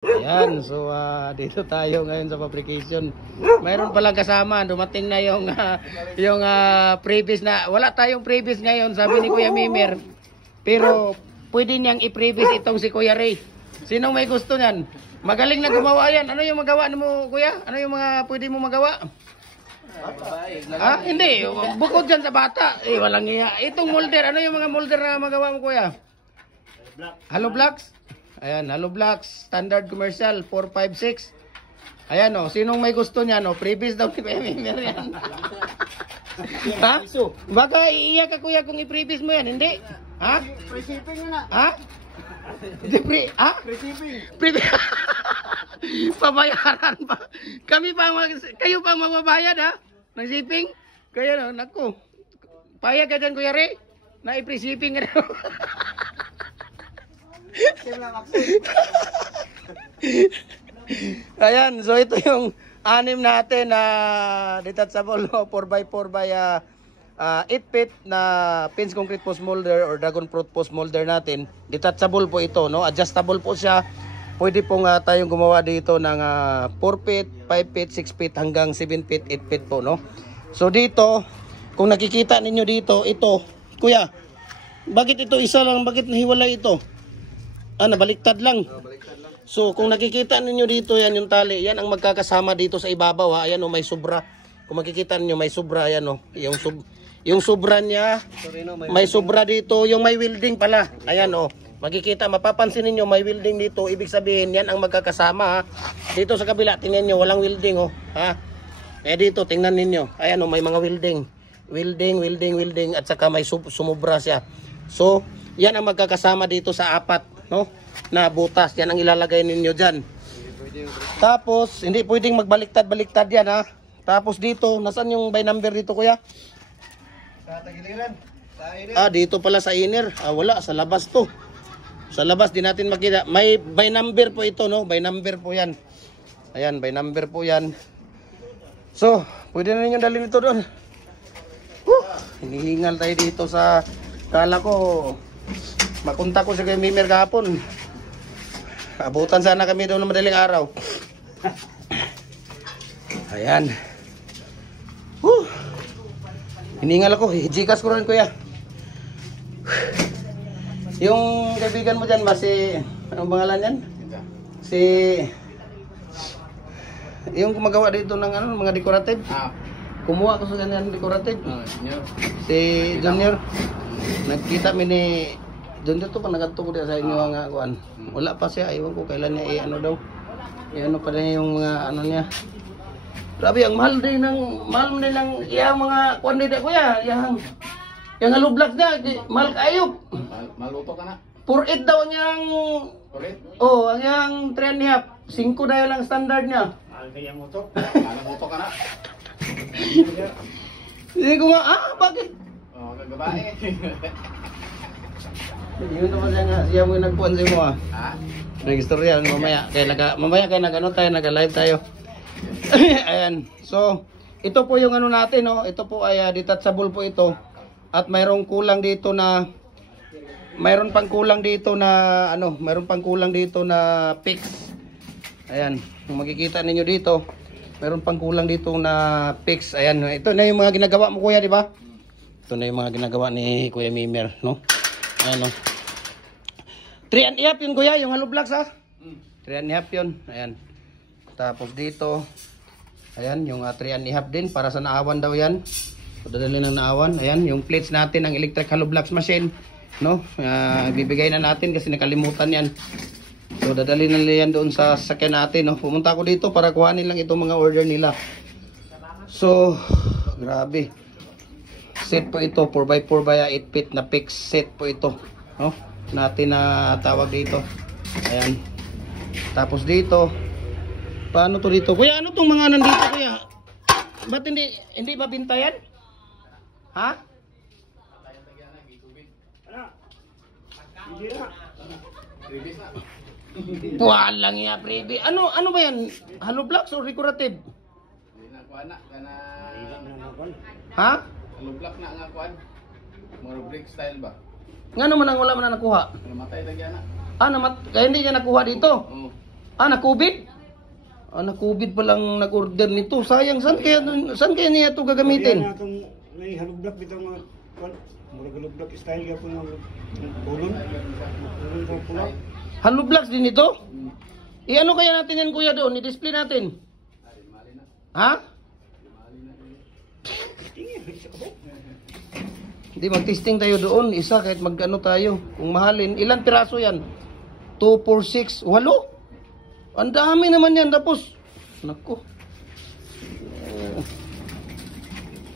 Ayan, so dito tayo ngayon sa fabrication. Mayroon palang kasama, dumating na yung previous na, wala tayong previous ngayon, sabi ni Kuya Mimer. Pero pwede niyang i-previous itong si Kuya Ray. Sinong may gusto niyan? Magaling na gumawa yan. Ano yung magawa mo, Kuya? Ano yung mga pwede mo magawa? Hindi. Bukod dyan sa bata. Walang iya. Itong molder. Ano yung mga molder na magawa mo, Kuya? Hollow blocks? Ayan, hollow blocks. Standard commercial. 456. Ayan o. Sinong may gusto niyan o? Previous daw ni Kuya Mimer yan. Ha? Baka iiyak ka, Kuya, kung i-previous mo yan. Hindi? Ha? Free shipping na. Ha? Free shipping. Pabayaran pa. Kayo pa ang magbabayad ha? Ng shipping? Kaya no, naku. Payag ka dyan, Kuya Ray? Na i-free shipping ka na. Ayan, so ito yung anim natin na detachable 4x4 by 8 feet na pins concrete post molder or dragon fruit post molder natin. Detachable po ito, no? Adjustable po siya. Pwede pong tayong gumawa dito ng 4 feet, 5 feet, 6 feet hanggang 7 feet, 8 feet po, no? So dito, kung nakikita ninyo dito, ito, Kuya, bakit ito isa lang? Bakit nahiwalay ito? Nabaliktad lang. So kung nakikita ninyo dito, yan yung tali, yan ang magkakasama dito sa ibabaw, ha? Ayan o, may sobra. Kung makikita ninyo, may sobra, ayan o. Yung sobra niya, may sobra dito, yung may welding pala. Ayan o. Makikita, mapapansin niyo may welding dito. Ibig sabihin, yan ang magkakasama ha. Dito sa kabila, tingnan niyo, walang welding oh. Ha? Dito, tingnan niyo. Ayan oh, may mga welding. Welding at saka may sumubra siya. So, yan ang magkakasama dito sa apat, no? Na butas, yan ang ilalagay ninyo diyan. Tapos, hindi pwedeng magbaliktad-baliktad yan ha. Tapos dito, nasaan yung by number dito, Kuya? Sa tagiliran. Dito pala sa inner. Wala, sa labas to. Sa labas din natin makita. May by number po ito, no? By number po yan. Ayan, by number po yan. So, pwede na ninyo dalhin ito doon. Hinihingal tayo dito sa... Kala ko, makunta ko sa kay Mimer kahapon. Abutan sana kami doon ng madaling araw. Ayan. Hinihingal ako. Gcash ko rin, Kuya. Yung kaibigan mo dyan ba si, anong pangalan yan? Si, yung gumagawa dito ng ano, mga decorative. Kumuha ko sa ganyan decorative. Si Junior. Nagkita mi ni Junior to pa nagadto ko sa inyo nga kuan. Wala pa siya, iwan ko kailan niya ano daw. Ano pa rin yung mga ano niya. Grabe, ang mahal din ng yung mga kuan dito, Kuya. Yang hollow blocks na, mahal kayo. Maluto ka na. 4.8 daw niyang... 4.8? ang yang 3.5. 5 daw lang standard niya. Mahal kaya mo to. Maluto ka na. Hindi ko nga, bakit? Kagabae. Yun naman siya mo yung nagpuan sa mo Nag-istorya, mamaya kaya nag-ano tayo, nag-live tayo. Ayan, so, ito po yung ano natin, no? Ito po ay detachable po ito. At mayroon pang kulang dito na fix. Ayan, kung makikita ninyo dito, mayroon pang kulang dito na fix. Ayan, ito na yung mga ginagawa mo, Kuya, di ba? Ito na yung mga ginagawa ni Kuya Mimer, no? Ayan, no? 3.5 yun, Kuya, yung hollow blocks, ha? 3.5 yun, ayan. Tapos dito, ayan, yung 3.5 din, para sa naawan daw yan. So, dadali ng naawan. Ayan, yung plates natin ng electric hollow blocks machine, no? Bibigay na natin kasi nakalimutan yan. So, dadali na yan doon sa sasakyan natin, no? Pumunta ako dito para kuhanin lang itong mga order nila. So, grabe. Set po ito, 4x4 by 8 feet na fix set po ito, no? Natin na tawag dito. Ayan. Tapos dito, paano to dito? Kuya, ano tong mga nandito, Kuya? Ba't hindi mabintayan? Ha? Walang iya, freebie. Ano ba yan? Hollow blocks or decorative? Ha? Hollow block na nga kuan. Mga brick style ba? Nga naman ang wala man na nakuha? Namatay lagi na. Kaya hindi niya nakuha dito? Oo. Na-COVID? Na-COVID pa lang nag-order nito. Sayang, saan kaya niya ito gagamitin? Kaya natong may halublak bitaw mga kwan. Murag halublak style gyapon ng pulon. Pulon ko pula. Hollow blocks din ito? I-ano kaya natin yan kuya doon? I-display natin. Ha? Hindi, mag-testing tayo doon. Isa kahit mag-ano tayo. Kung mahalin. Ilan piraso yan? 2, 4, 6, 8? Ang dami naman yan. Tapos, naku.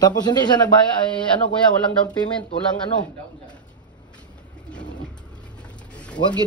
Tapos hindi siya nagbaya. Ay, ano kuya, walang down payment. Walang ano. Wag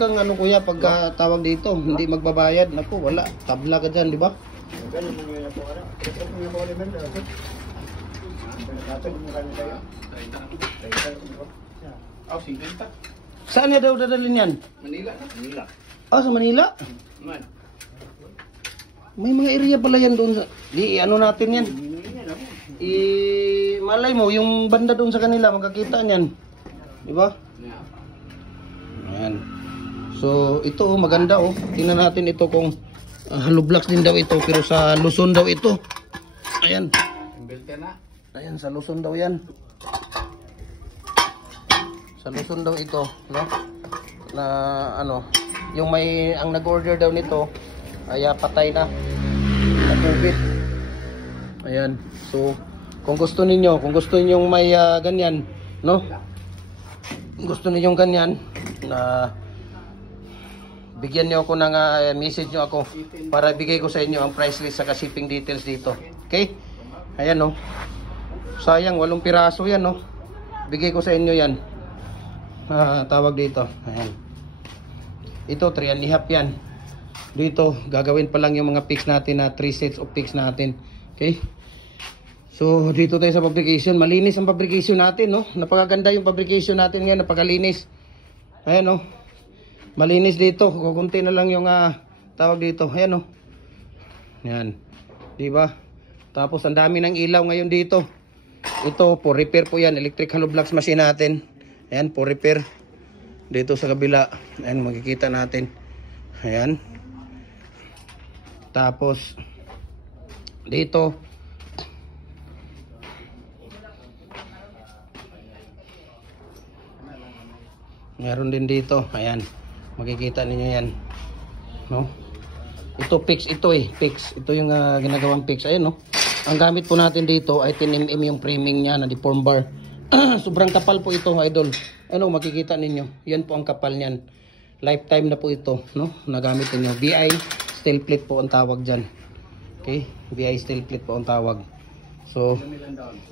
kang ano kuya pagka tawag dito. Hindi magbabayad. Naku, wala. Tabla ka dyan, di ba? Ganun mo nga po ara. Ito mo ko level ako. Natag mo kan tayo. Oh, 50. Saan niya daw dadalhin yan? Manila na. Manila. Sa Manila? Man. May mga area pala yan doon sa... Di, ano natin yan? Malay mo, yung banda doon sa kanila, magkakita niyan. Di ba? Yeah. Ayan. So, ito maganda Tingnan natin ito kung hollow blocks din daw ito, pero sa Luzon daw ito. Ayan. Imbelte na. Ayan, sa Luzon daw yan. Sa Luzon daw ito, no? Na ano, yung may ang nag-order daw nito ay patay na. Na COVID. Ayan. So, kung gusto niyo may ganyan, no? Gusto niyo ganyan na bigyan niyo ako ng message niyo ako para bigay ko sa inyo ang price list sa shipping details dito. Okay? Ayan, no? Sayang, 8 piraso yan, no? Bigay ko sa inyo yan. Tawag dito. Ayan. Ito, 3.5 yan. Dito, gagawin pa lang yung mga picks natin na 3 sets of picks natin. Okay? So, dito tayo sa fabrication. Malinis ang fabrication natin, no? Napakaganda yung fabrication natin ngayon. Napakalinis. Ayan, no? Malinis dito. Kukunti na lang yung tawag dito. Ayan, no? Ayan. Diba? Tapos, ang dami ng ilaw ngayon dito. Ito, for repair po yan. Electric hollow blocks machine natin. Ayan, for repair. Dito sa kabila. Ayan, makikita natin. Ayan. Tapos, dito. Meron din dito. Ayan. Makikita ninyo yan. No? Ito fix ito fix. Ito yung ginagawang fix. Ayan, no? Ang gamit po natin dito ay 10mm yung framing niya na deform bar. Sobrang kapal po ito, idol. Ano, makikita ninyo. Yan po ang kapal niyan. Lifetime na po ito, no? Nagamit niyo. BI steel plate po ang tawag diyan. Okay? BI steel plate po ang tawag. So,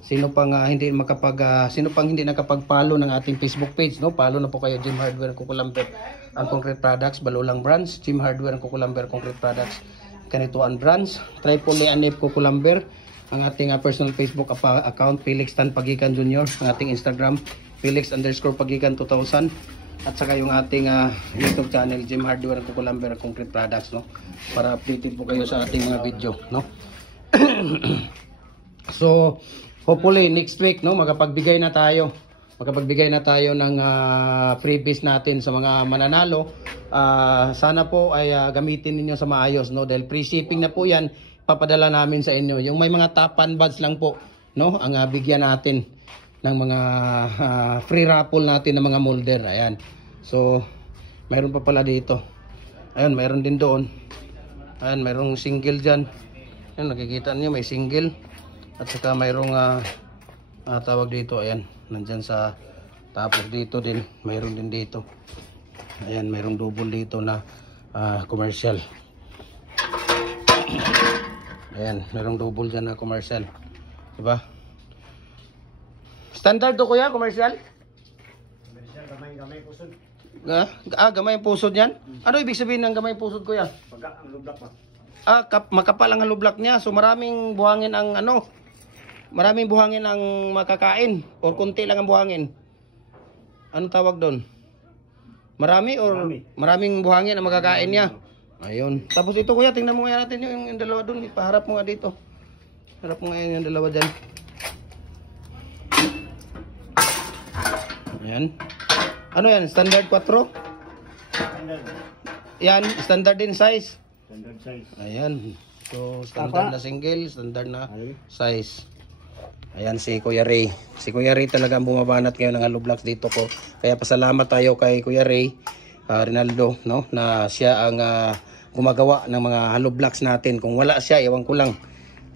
sino pang hindi nakapag-follow ng ating Facebook page, no? Follow na po kayo, Jim Hardware Kukulamber ang Concrete Products, Balulang Branch, Jim Hardware ang Kukulamber Concrete Products, Kanituan Branch, Tripoli Anip Kukulamber, ang ating personal Facebook account, Felix Tan Pagikan Jr., ang ating Instagram, Felix_Pagikan 2000, at saka yung ating YouTube channel, Jim Hardware ang Kukulamber ang Concrete Products, no? Para updated po kayo sa ating mga video, no? So, hopefully next week, no, makapagbigay na tayo ng freebies natin sa mga mananalo. Sana po ay gamitin niyo sa maayos, no, dahil free shipping na po 'yan, papadala namin sa inyo. Yung may mga tapan buds lang po, no, ang bigyan natin ng mga free raffle natin ng mga molder. Ayan. So, mayroon pa pala dito. Ayun, mayroon din doon. Ayan, mayroong single diyan. Ayan, nakikita niyo may single. At saka mayroong tawag dito, ayan, nandyan sa tapos dito din, mayroon din dito. Ayan, mayroong double dito na commercial. Ayan, mayroong double dyan na commercial. Diba? Standard to kuya, commercial? Gamay pusod. Gamay ang pusod yan? Ano ibig sabihin ng gamay pusod kuya? Pagka ang lublak pa. Makapal ang hollow block niya, so maraming buhangin ang makakain or konti lang ang buhangin. Anong tawag doon? Marami or maraming buhangin ang makakain niya. Ayun. Tapos ito kuya, tingnan mo nga natin yung dalawa doon. Ipaharap mo nga dito. Harap mo nga yung dalawa dyan. Ayan. Ano yan? Standard 4? Standard. yan, standard din size. Standard size. Ayan. So, standard Apa? na single, standard na Ay. size. Ayan si Kuya Ray. Si Kuya Ray talaga ang bumabanat ngayon ng Halo Vlogs dito ko. Kaya pasalamat tayo kay Kuya Ray, Rinaldo, no, na siya ang gumagawa ng mga Halo Vlogs natin. Kung wala siya, iwan ko lang,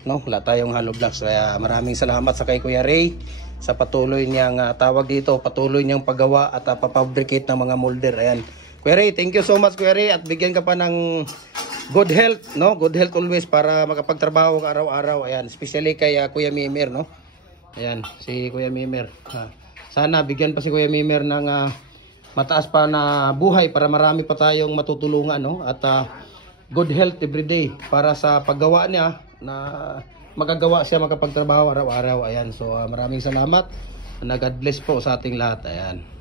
no, wala tayong Halo Vlogs. Kaya maraming salamat sa kay Kuya Ray sa patuloy niyang tawag dito, patuloy niyang paggawa at papabricate ng mga molder. Ayan. Kuya Ray, thank you so much Kuya Ray, at bigyan ka pa ng good health, no? Good health always para makapagtrabaho ka araw-araw. Ayan, especially kay Kuya Mimer, no? Ayan, si Kuya Mimer. Sana bigyan pa si Kuya Mimer ng mataas pa na buhay para marami pa tayong matutulungan, no? At good health every day para sa paggawa niya na magagawa siya makapagtrabaho araw-araw. Ayan, so maraming salamat. God bless po sa ating lahat. Ayan.